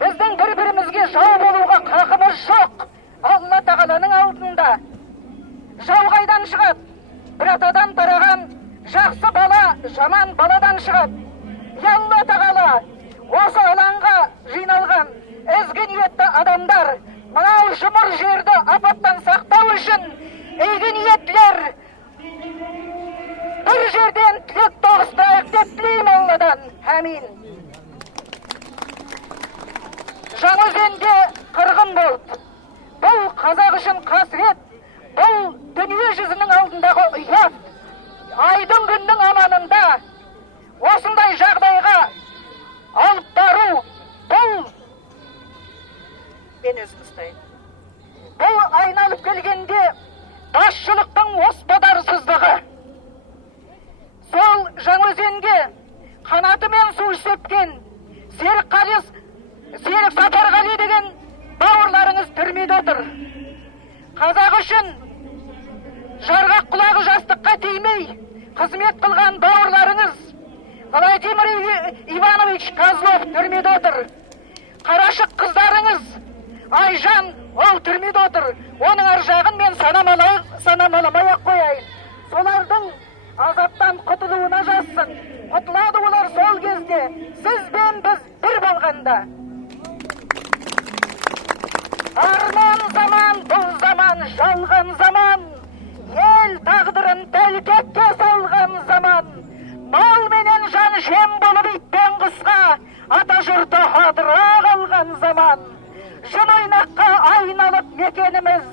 Біздің бір-бірімізге жау болуға қақымыз жоқ. Алла тағаланың алдында. Жау қайдан шығады? Bir atadan тараған жақсы бала жаман баладан шығады. Алла тағала осы алаңға жиналған ізгі ниетті адамдар мынау жұмыр жерді апаттан сақтау үшін игі ниеттілер бір жерден тілек тоғыстырайық деп тілеймін Алладан. Амин. Жаңаөзенде қырғын болды. Бұл қазақ үшін қасірет. Бұл дүние жүзінің алдындағы ұят. Айдың күннің аманында осындай жағдайға алып бару, бұл мен өзім ұстайын. Бұл айналып келгенде басшылықтың оспадарсыздығы. Сол Жаңаөзенге қанатымен су сепкен Серік Сапарғали деген бауырларыңыз түрмеде отыр. Қазақ үшін жарғақ құлағы жастыққа тимей қызмет қылған бауырларыңыз Владимир Иванович Козлов түрмеде отыр. Қарашық қыздарыңыз Айжан ол түрмеде отыр. Оның ар жағын мен санамаламай ақ қояйын. Солардың азаптан құтылуына жазсын. Құтылады олар сол кезде. Сіз бен біз бір болғанда. Арман заман, бұл заман, жалған заман. Ел тағдырын тәлкекке салған заман. Мал менен жан жем болып итпен құсқа, ата жұрты хатыра қалған заман. Жын ойнаққа айналып мекеніміз,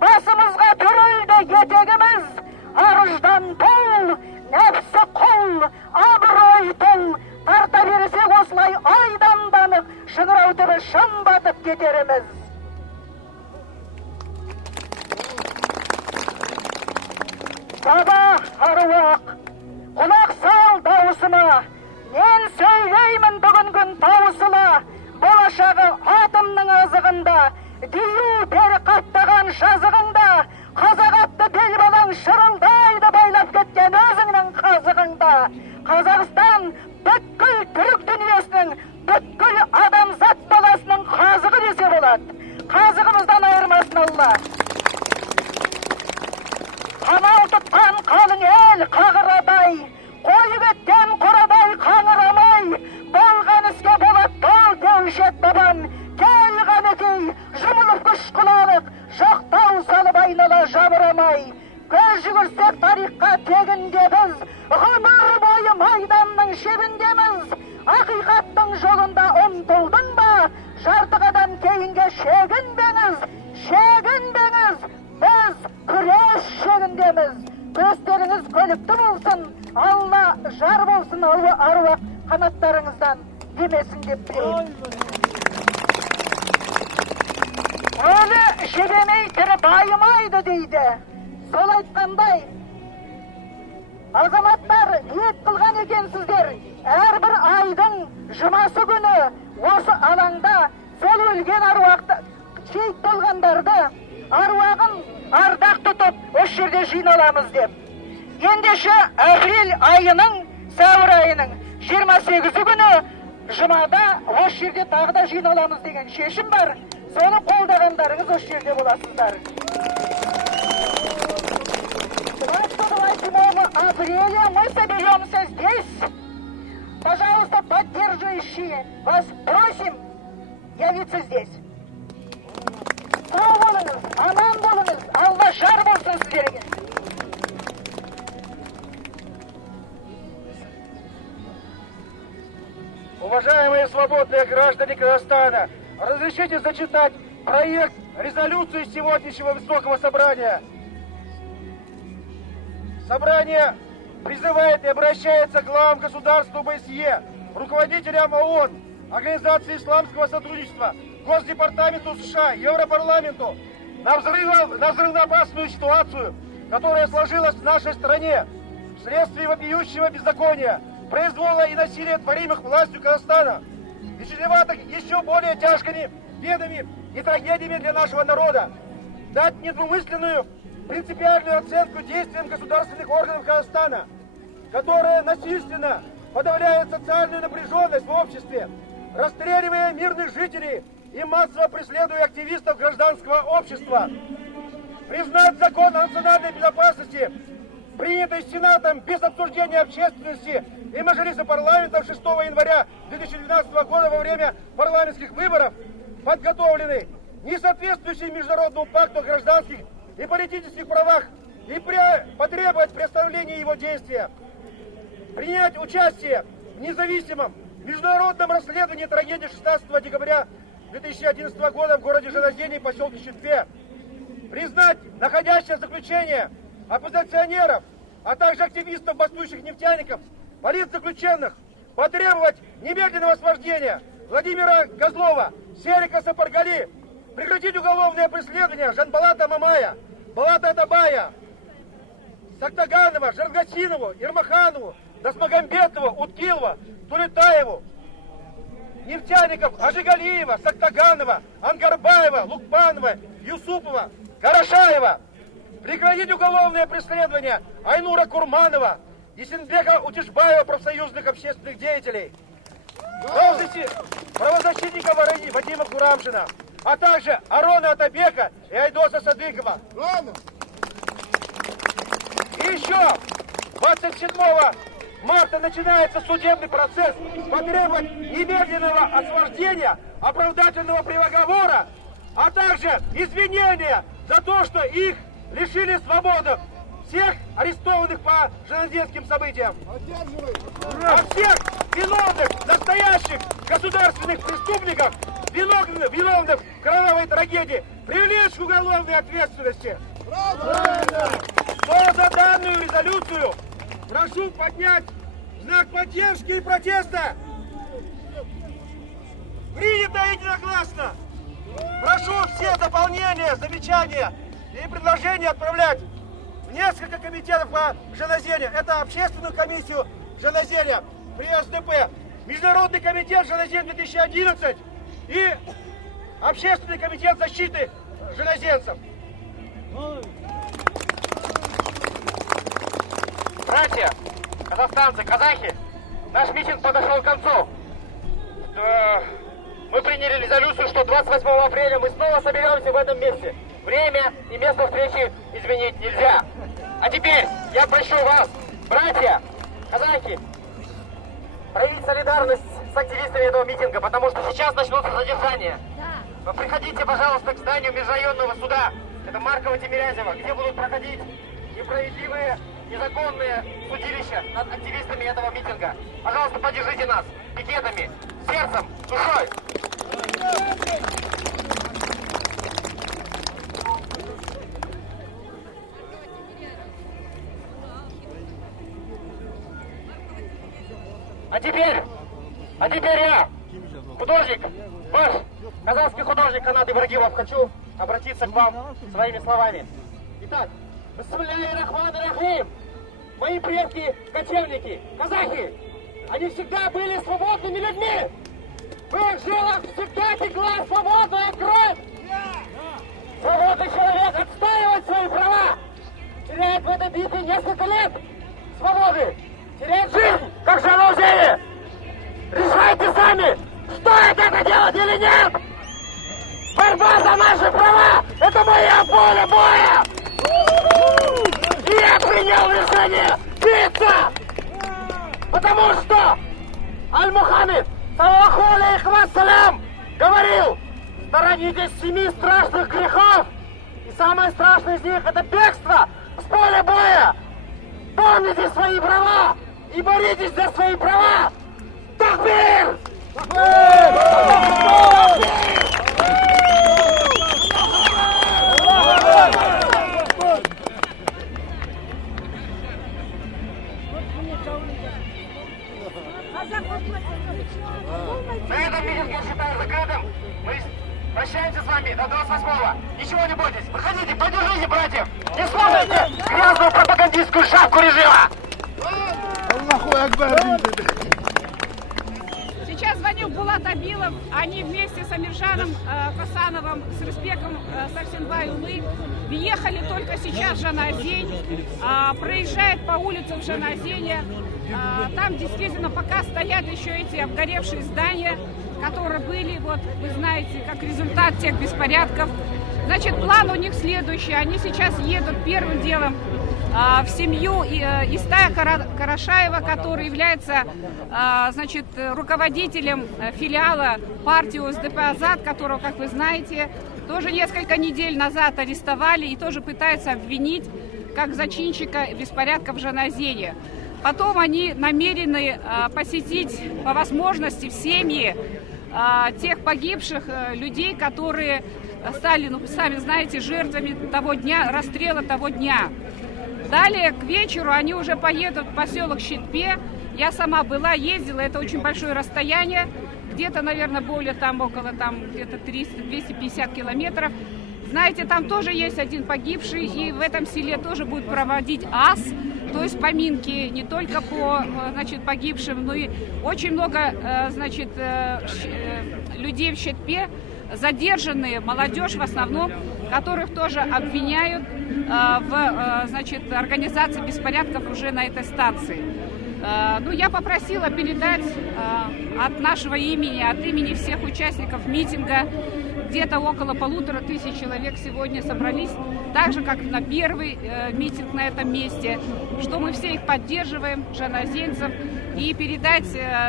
басымызға түрілді етегіміз. Арыждан пұл, нәпсі құл, абырой тұл, тарта берсек осылай айданданып, шыңырау түбі шын батып кетеріміз. Баба аруақ, құлақ сал дауысыма, мен сөйлеймін бүгін күн таусыла, болашағы атымның азығында, дию бері қаптаған жазығында, қазақ атты бел балаң шырылдайды байлап кеткен өзіңнің қазығыңда. Қазақстан бүткіл түрік дүниесінің, бүткіл адамзат баласының қазығы десе болады. Қазығымыздан айырмасын Алла. Қамал тұтқан қалың ел қағырадай, қойы кеткен қорадай қаңырамай, болған іске болады дол деушет бабам. Кел ғанекей, жұмылып күш қылалық, жоқтау салып айнала жабырамай. Көз жүгірсек тарихқа тегінде біз, ғұмыр бойы майданның шебіндеміз. Ақиқаттың жолында ұмтылдың ба, жарты қадам кейінге шегінбеңіз, шегінбеңіз. Біз күрес шегіндеміз. Көстеріңіз көлікті болсын, Алла жар болсын аруақ қанаттарыңыздан. демесін деп білейін. Өлі жебемей тірі байымайды дейді. Сол айтқандай, азаматтар ниет қылған екенсіздер. Әрбір айдың жұмасы күні осы алаңда сол өлген аруақты, шейіт болғандарды аруағын ардақ тұтып, осы жерде жиналамыз деп. Ендеше апрель айының, сәуір айының 28 күні жұмада осы жерде тағы да жиналамыз деген шешім бар. Соны қолдағандарыңыз осы жерде боласыздар. 28 апреля мы соберемся здесь. Пожалуйста, поддерживающие, вас просим явиться здесь. Сау болыңыз, аман болыңыз, Алла жар болсын сіздерге. Уважаемые свободные граждане Казахстана, разрешите зачитать проект резолюции сегодняшнего Высокого собрания. Собрание призывает и обращается к главам государств ОБСЕ, руководителям ООН, Организации исламского сотрудничества, Госдепартаменту США, Европарламенту на взрывоопасную ситуацию, которая сложилась в нашей стране вследствие вопиющего беззакония, произвола и насилия, творимых властью Казахстана, и чреватых еще более тяжкими бедами и трагедиями для нашего народа, дать недвусмысленную принципиальную оценку действиям государственных органов Казахстана, которые насильственно подавляют социальную напряженность в обществе, расстреливая мирных жителей и массово преследуя активистов гражданского общества. Признать закон о национальной безопасности, принятый Сенатом без обсуждения общественности и Мажилиса парламента 6 января 2012 года во время парламентских выборов, подготовленный не соответствующий Международному пакту о гражданских и политических правах, и потребовать представления его действия. Принять участие в независимом международном расследовании трагедии 16 декабря 2011 года в городе Жаназене и поселке Читпе. Признать находящее заключение оппозиционеров, а также активистов, бастующих нефтяников, политзаключенных, потребовать немедленного освобождения Владимира Козлова, Серика Сапаргали, прекратить уголовное преследование Жанбалата Мамая, Балата Атабая, Сактаганова, Жаргасинову, Ермаханову, Дасмагамбетову, Уткилова, Тулетаеву, нефтяников Ажигалиева, Сактаганова, Ангарбаева, Лукпанова, Юсупова, Карашаева. Прекратить уголовное преследование Айнура Курманова, Есенбека Утешбаева, профсоюзных общественных деятелей, правозащитника Вадима Курамшина, а также Арона Атабека и Айдоса Садыкова. И еще 27 марта начинается судебный процесс, потребовать немедленного освобождения, оправдательного приговора, а также извинения за то, что их лишили свободы, всех арестованных по жаназенским событиям. А всех виновных, настоящих государственных преступников, виновных в кровавой трагедии, привлечь к уголовной ответственности. Кто за данную резолюцию, прошу поднять знак поддержки и протеста. Принято единогласно. Прошу все дополнения, замечания и предложения отправлять в несколько комитетов по Жаназене. Это общественную комиссию Жаназене при СДП, Международный комитет Жаназен 2011 и Общественный комитет защиты жаназенцев. Братья, казахстанцы, казахи, наш митинг подошел к концу. Мы приняли резолюцию, что 28 апреля мы снова соберемся в этом месте. Время и место встречи изменить нельзя. А теперь я прошу вас, братья, казахи, проявить солидарность с активистами этого митинга, потому что сейчас начнутся задержания. Приходите, пожалуйста, к зданию межрайонного суда, это Марково-Тимирязево, где будут проходить несправедливые, незаконные судилища над активистами этого митинга. Пожалуйста, поддержите нас пикетами, сердцем, душой. А теперь А теперь я, художник, ваш казахский художник Канат Ибрагимов, хочу обратиться к вам своими словами. Итак, Бисмилляхи-рахмани-рахим. Мои предки, кочевники, казахи, они всегда были свободными людьми. В их жилах всегда текла свободная кровь. Свободный человек отстаивает свои права. Теряет в этой битве несколько лет свободы. Теряет жизнь, как жанаузение. Решайте сами, стоит это делать или нет. Борьба за наши права – это мое поле боя. И я принял решение биться. Потому что Аль-Мухаммед, саллаху алейхи вассалям, говорил: сторонитесь 7 страшных грехов. И самое страшное из них – это бегство с поля боя. Помните свои права и боритесь за свои права. Такбир! На этом митинг я считаю закрытым. Мы прощаемся с вами до 28-го. Ничего не бойтесь. Выходите, поддержите братьев. Не слушайте грязную пропагандистскую шапку режима. Сейчас звонил Булат Абилов, они вместе с Амиржаном Косановым, с Рыспеком Сарсенбай-Улы въехали только сейчас в Жанаозень, проезжает по улицам Жанаозеня. Там действительно пока стоят еще эти обгоревшие здания, которые были, вот вы знаете, как результат тех беспорядков. Значит, план у них следующий. Они сейчас едут первым делом в семью Истая Карашаева, который является, значит, руководителем филиала партии ОСДП «Азат», которого, как вы знаете, тоже несколько недель назад арестовали и тоже пытаются обвинить как зачинщика беспорядков в Жанаозене. Потом они намерены посетить по возможности в семьи тех погибших людей, которые стали, ну, сами знаете, жертвами того дня, расстрела того дня. Далее к вечеру они уже поедут в поселок Щитпе. Я сама была, ездила, это очень большое расстояние, где-то, наверное, более там около где-то 250 километров. Знаете, там тоже есть один погибший, и в этом селе тоже будут проводить ас, то есть поминки не только по, значит, погибшим, но и очень много, значит, людей в Щитпе, задержанные, молодежь в основном, которых тоже обвиняют в, значит, организации беспорядков уже на этой станции. Ну, я попросила передать от нашего имени, от имени всех участников митинга, где-то около 1500 человек сегодня собрались, так же, как на первый митинг на этом месте, что мы все их поддерживаем, жанаозенцев, и передать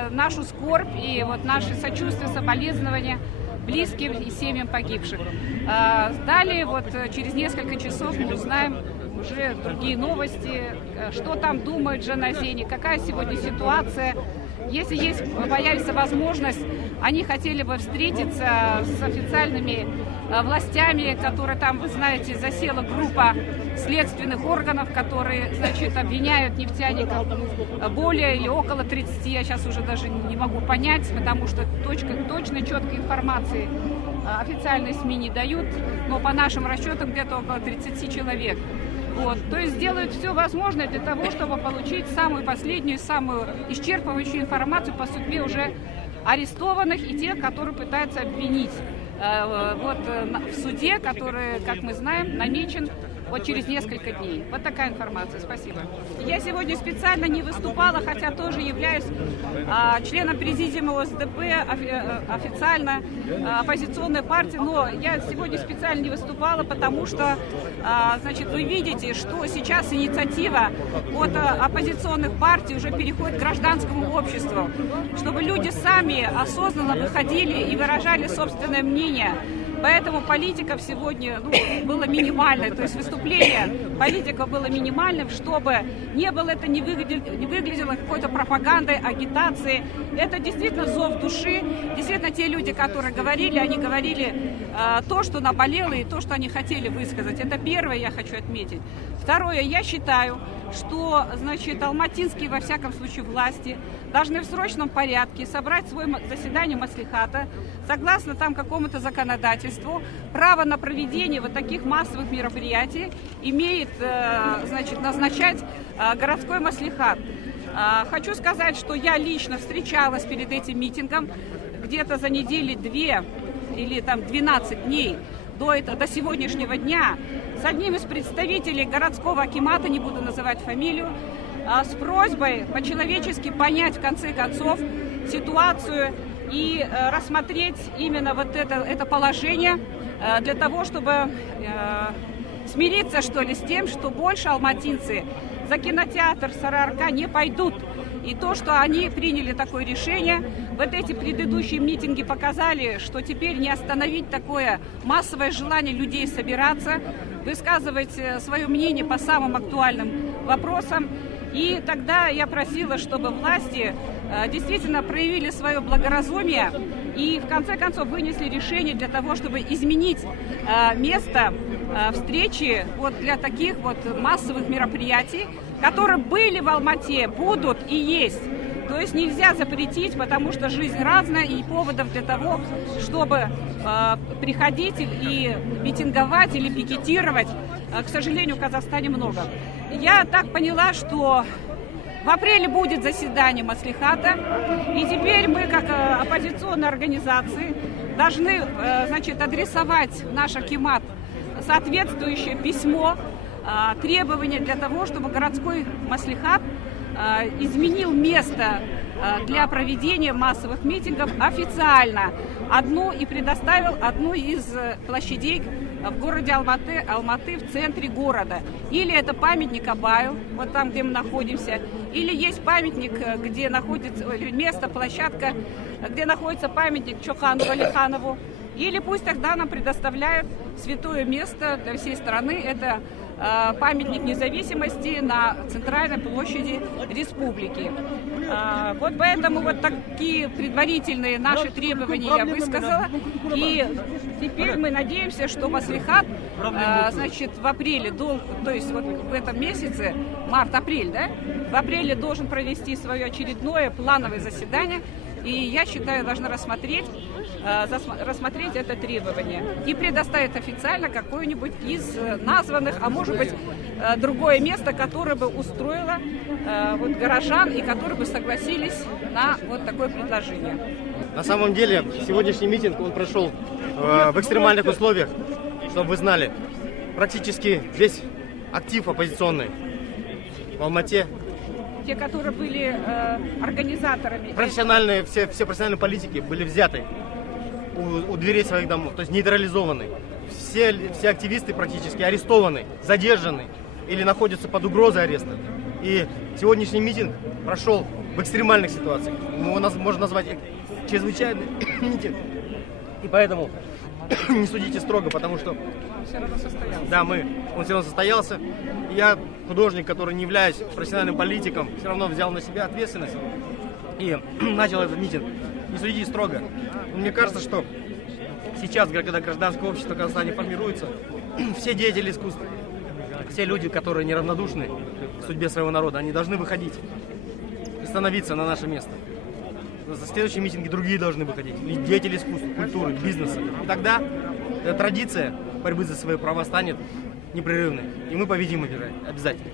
нашу скорбь и вот наши сочувствия, соболезнования близким и семьям погибших. Далее, вот через несколько часов мы узнаем уже другие новости, что там думают в Жанаозене, какая сегодня ситуация. Если появится возможность, они хотели бы встретиться с официальными властями, которые там, вы знаете, засела группа следственных органов, которые, значит, обвиняют нефтяников более или около 30, я сейчас уже даже не могу понять, потому что точно четкой информации официальные СМИ не дают, но по нашим расчетам где-то около 30 человек. Вот. То есть делают все возможное для того, чтобы получить самую последнюю, самую исчерпывающую информацию по судьбе уже арестованных и тех, которые пытаются обвинить вот, в суде, который, как мы знаем, намечен вот через несколько дней. Вот такая информация. Спасибо. Я сегодня специально не выступала, хотя тоже являюсь членом президиума ОСДП, официально оппозиционной партии, но я сегодня специально не выступала, потому что, значит, вы видите, что сейчас инициатива от оппозиционных партий уже переходит к гражданскому обществу, чтобы люди сами осознанно выходили и выражали собственное мнение. Поэтому политиков сегодня было минимальное, то есть выступление политиков было минимальным, чтобы не было это, не выглядело какой-то пропагандой, агитацией. Это действительно зов души, действительно те люди, которые говорили, они говорили то, что наболело и то, что они хотели высказать. Это первое я хочу отметить. Второе, я считаю, что, значит, алматинские, во всяком случае, власти должны в срочном порядке собрать свое заседание маслихата, согласно там какому-то законодательству. Право на проведение вот таких массовых мероприятий имеет, значит, назначать городской маслихат. Хочу сказать, что я лично встречалась перед этим митингом где-то за недели 2 или там 12 дней до сегодняшнего дня с одним из представителей городского акимата, не буду называть фамилию, с просьбой по-человечески понять в конце концов ситуацию и рассмотреть именно вот это положение для того, чтобы смириться, что ли, с тем, что больше алматинцы за кинотеатр Сарыарка не пойдут. И то, что они приняли такое решение, вот эти предыдущие митинги показали, что теперь не остановить такое массовое желание людей собираться, высказывать свое мнение по самым актуальным вопросам. И тогда я просила, чтобы власти действительно проявили свое благоразумие и в конце концов вынесли решение для того, чтобы изменить место встречи вот для таких вот массовых мероприятий, которые были в Алмате, будут и есть. То есть нельзя запретить, потому что жизнь разная, и поводов для того, чтобы приходить и митинговать или пикетировать, к сожалению, в Казахстане много. Я так поняла, что в апреле будет заседание маслихата, и теперь мы, как оппозиционные организации, должны, значит, адресовать в наш акимат соответствующее письмо, требования для того, чтобы городской маслихат изменил место для проведения массовых митингов официально и предоставил одну из площадей в городе Алматы в центре города. Или это памятник Абаю, вот там, где мы находимся, или есть памятник, где находится место, площадка, где находится памятник Чоханову Алиханову. Или пусть тогда нам предоставляют святое место для всей страны, это памятник независимости на центральной площади республики. Вот поэтому вот такие предварительные наши требования я высказала. И теперь мы надеемся, что маслихат, значит, в апреле, то есть вот в этом месяце, март-апрель, да, в апреле должен провести свое очередное плановое заседание. И я считаю, должны рассмотреть это требование и предоставить официально какое-нибудь из названных, а может быть другое место, которое бы устроило вот горожан и которые бы согласились на вот такое предложение. На самом деле сегодняшний митинг он прошел в экстремальных условиях, чтобы вы знали. Практически весь актив оппозиционный в Алмате. Те, которые были организаторами. Профессиональные, все профессиональные политики были взяты у дверей своих домов, то есть нейтрализованы. Все активисты практически арестованы, задержаны или находятся под угрозой ареста. И сегодняшний митинг прошел в экстремальных ситуациях. Его можно назвать чрезвычайный митинг. И поэтому не судите строго, потому что все равно состоялся. Да, он все равно состоялся. Я художник, который не являюсь профессиональным политиком, все равно взял на себя ответственность и начал этот митинг. Не судите строго. Мне кажется, что сейчас, когда гражданское общество в Казахстане формируется, все деятели искусства, все люди, которые неравнодушны к судьбе своего народа, они должны выходить и становиться на наше место. За следующие митинги другие должны выходить. Деятели искусства, культуры, бизнеса. И тогда традиция борьбы за свои права станет непрерывной. И мы победим обязательно.